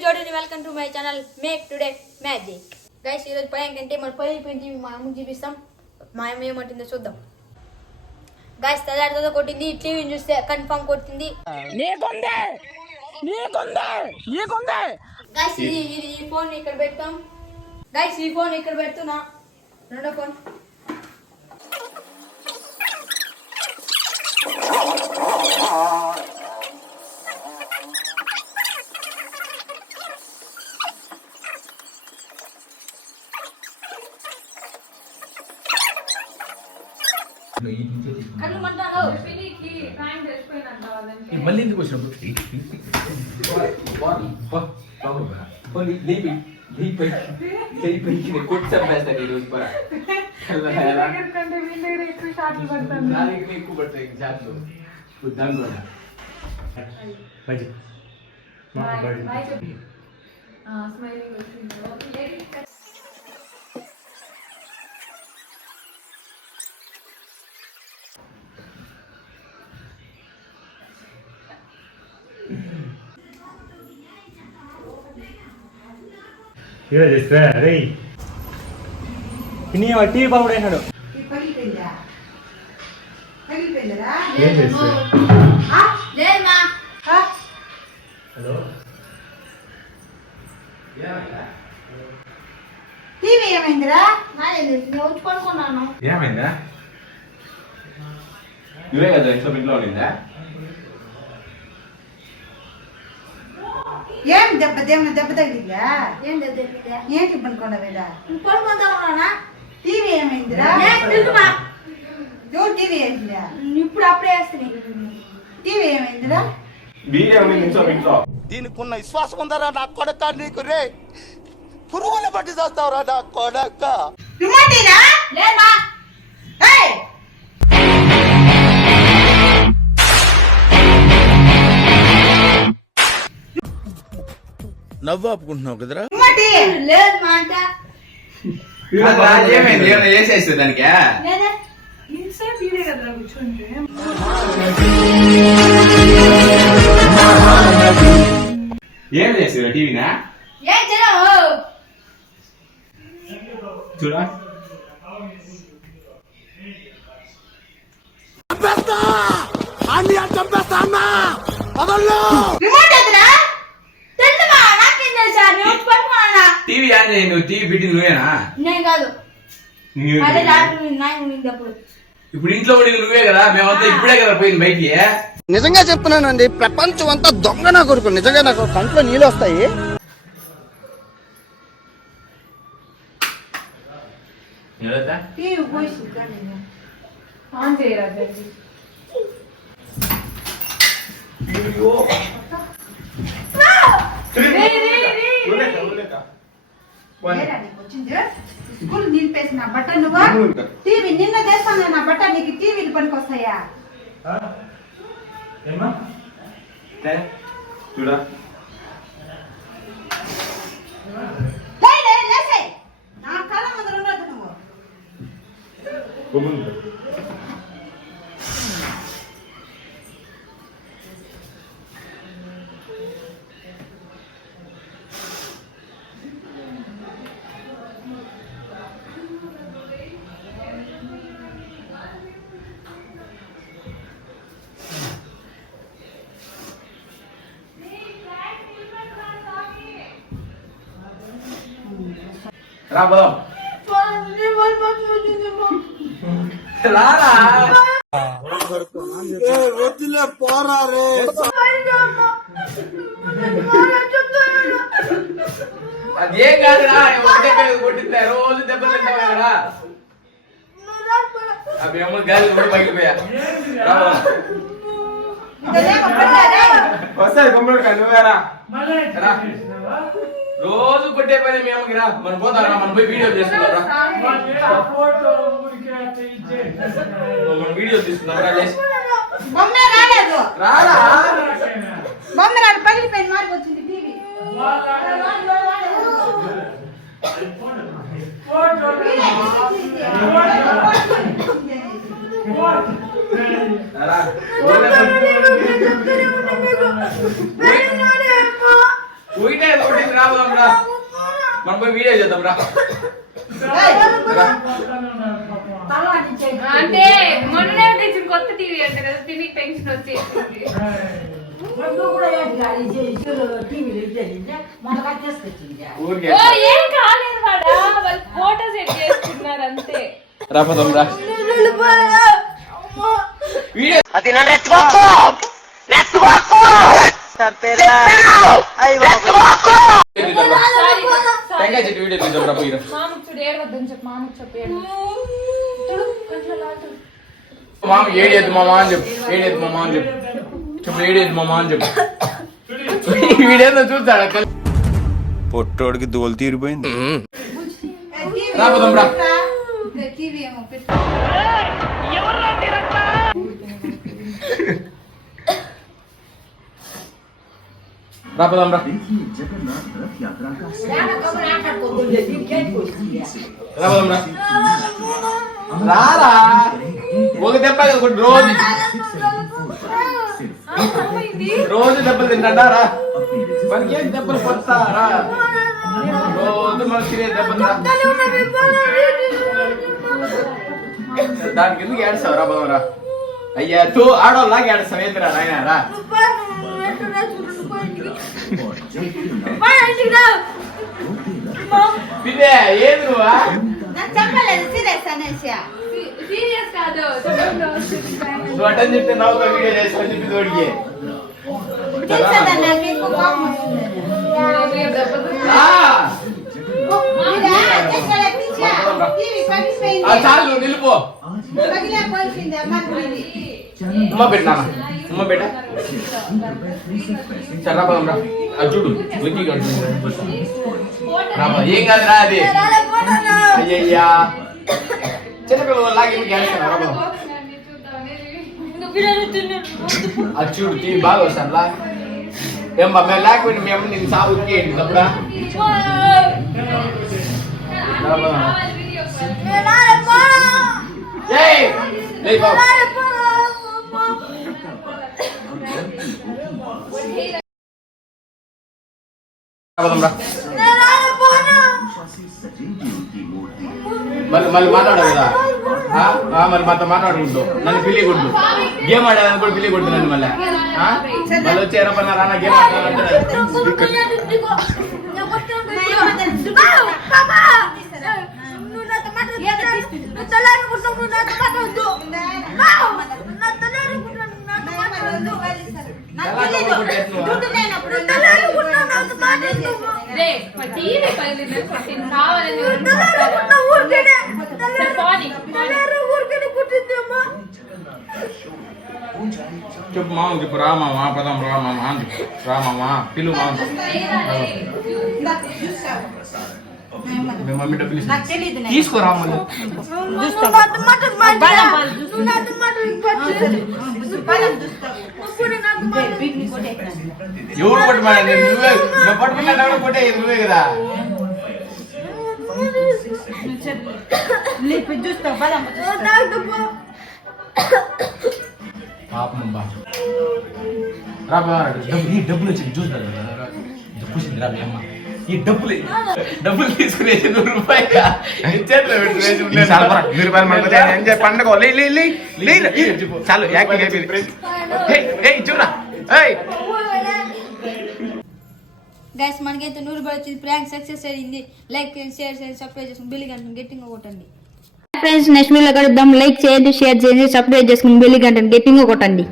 Jordan, welcome to my channel Make Today Magic. Guys, ఈ రోజు పైన కంటే మన పై టీవీ మా అమ్మకి చూపిస్తాం. మా అమ్మ ఏమంటుందో చూద్దాం. Guys, తలాడుతో కొట్టింది టీవీ చూస్తే కన్ఫర్మ్ కొట్టింది. నీకుందే. Guys, ఈ ఫోన్ ఇక్కడ పెడతాం. Guys, ఈ ఫోన్ ఇక్కడ పెడుతున్నా. రెండో ఫోన్. మళ్ళీ ఎందుకు వచ్చినప్పుడు ఎక్కువ పడతాయి జాతులు రే టీవీ బాగుడైనాడు హలో టీవీ ఏమైందిరా? పడుకున్నాను. ఏమైందా? నువ్వే కదా ఇంట్లో ఉండిందా? ఏం దెబ్బ తగిలిందా? ఏంటి పనుకోండా పడుకుంటా టీవీ ఏమైందిరా? ఎవరు టీవీ వేసిందా? ఇప్పుడు అప్పుడే వేస్తున్నాయి. టీవీ ఏమైందిరా? దీనికున్న విశ్వాసం ఉందరా నా కొడక నీకు రే పురుగుల బట్టి చేస్తావురా నా కొడక రిమోటేనా? లేదమ్మా. ఏయ్ నవ్వు ఆపుకుంటున్నావు కదరా రిమోటే లేదమ్మా అంటే ఏమైంది? ఏమైనా చేసేస్తే దానికి లేదే. ఇన్సేపు ఇదే కదరా కూర్చుంటే. ఏం చేసేవా టీవీనా? ఏం చేయవు. చూడా రిమోట్ ఎదురా? తెలుమా నాకేం తెలుసా? నేను పడుకున్నానా? టీవీ ఆన్ చేయి. నువ్వు టీవీ పెట్టింది నువ్వేనా? నేను కాదు. అదే రాత్రి నాయన ఉన్నప్పుడు. ఇప్పుడు ఇంట్లో పడింది నువ్వే కదా. మేమంతా ఇప్పుడే కదా పోయింది బయటికి. నిజంగా చెప్తున్నానండి ప్రపంచం అంతా దొంగ నా కొడుకు నిజంగా నాకు కంట్లో నీళ్ళు వస్తాయి టీవీ పోయి ఆన్ చేయరా జల్దీ. వచ్చింది స్కూల్ నిలిపేసి నా బట్ట నువ్వు టీవీ నిన్న చేస్తాను నా బట్ట నీకు టీవీలు పనికొస్తాయా? చూడా లేసే నా కళ్ళ ముందర ఉండదు నువ్వు. రా పోదాం. రారా వద్దులే పోరా రే అదేం కాదురా. ఒకటే కొట్టిందా రోజు దెబ్బలు తింటావా కదా? అవి అమ్మ గాలి కూడా పగిలిపోయా. వస్తాయి గుమ్మడి నువ్వేరా. రోజు కొట్టే పని మీ అమ్మకి రా. మనం పోతారా? మనం పోయి వీడియో తీసుకుందాం. మనం వీడియో తీసుకుందాం. బొమ్మ రాలేదు. రారా బొమ్మ రాడు పగిలిపోయింది మార్పు వచ్చింది టీవీ. పోయితే పోదాం రా. మనం పోయి వీడియో చేద్దాం రా. అంటే మొన్ననే తెచ్చిన కొత్త టీవీ అంటే కదా తిని టెన్షన్ వచ్చేసింది. ఊరికే ఓ ఏం కాలేదు వాడా, వాళ్ళు ఫోటో సెట్ చేసుకున్నారు అంతే. రా పోదాం రా. వీడియో టెంకాయ చెట్టు వీడియో తీద్దాం రా పోయి రా. మామకు చూడు ఏడవద్దని చెప్పు, మామకు చెప్పు చూడు కంట్లో లాగుతుంది. మామ ఏడేది మామ అని చెప్పు, ఏడేది మామ అని చెప్పు, చెప్పు ఏడేది మామ అని చెప్పు. వీడేదో చూస్తాడు. పొట్టోడికి దోలు తీరిపోయింది. రాబోదాం రా. టీవీ ఏమో పెట్టు. రాబోదాం రా. రాబోదాం రా. రారా ఒక దెబ్బ ఒకటి రోజు దెబ్బలు తింటాడా మనకి ఏం దెబ్బలు పడతారా రోజు మనకి తినే దెబ్బలు దానికి ఎందుకు ఏడుస్తావు రా బాబు రా. అయ్యా తూ ఆడోళ్ళలాగా ఏడుస్తావు ఏంటిరా నాయన రా. పిల్లే ఏది నువ్వా నాకు చెప్పలేదు సీరియస్ అనేసి. సీరియస్ కాదు, నువ్వు అటెండ్ చెప్తే నవ్వుతో వీడియో చేస్తాను చెప్పి తోడికి తెలుసా నాకు ఎక్కువ కోపం వస్తుంది. టీవీ పగిలిపోయింది. చాలు నువ్వు నిలిపో. పగిలిపోయింది అమ్మాయి. ఉమ్మ పెట్టినా ఉమ్మ పెట్ట చర్రాపదం రా. అది చూడు రాబా ఏం కాదు రా అది. అయ్యయ్యా చిన్నపిల్లలు లాగి రాబా. అది చూడు టీవీ బాగా వస్తానులా. ఏం బా మేము లేకపోతే మేము నేను సాగుకి ఏంటి తప్పుడా. మళ్ళీ మాట్లాడవు కదా మరి మాతో మాట్లాడుకుంటూ నన్ను పిల్లి కొట్టు. గేమ్ ఆడేదాన్ని కూడా పిల్లి కొట్టు నన్ను మళ్ళీ మళ్ళీ వచ్చి ఎరపన్నా రానా గేమ్ ఆడాలంటే చెప్పు మామ చెప్పు రామా పదం రామా అని చెప్పు. రామా పిలు మామ మమ్మీ డబ్బులు తీసుకోరా మళ్ళీ ఎవరు పట్టుమా నువ్వే పట్టుకున్నా కొట్టే నువ్వే కదా. పాపమ్మా రాబా ఈ డబ్బులు వచ్చింది చూసారు చూసింది రా మీ అమ్మ. ఈ డబ్బులు తీసుకునే ₹100 పండుగ చాలు చూరా. గైస్ మనకైతే 100 రూపాయలు వచ్చింది. ప్రాంక్ సక్సెస్ అయింది. లైక్ చేయండి, షేర్ చేయండి, సబ్స్క్రైబ్ చేసుకుని బెల్ గంటను గట్టిగా కొట్టండి. ఫ్రెండ్స్ నెక్స్ట్ వీడియోలో కలుద్దాం. లైక్ చేయండి, షేర్ చేయండి, సబ్స్క్రైబ్ చేసుకుని బెల్ గంటను గట్టిగా కొట్టండి.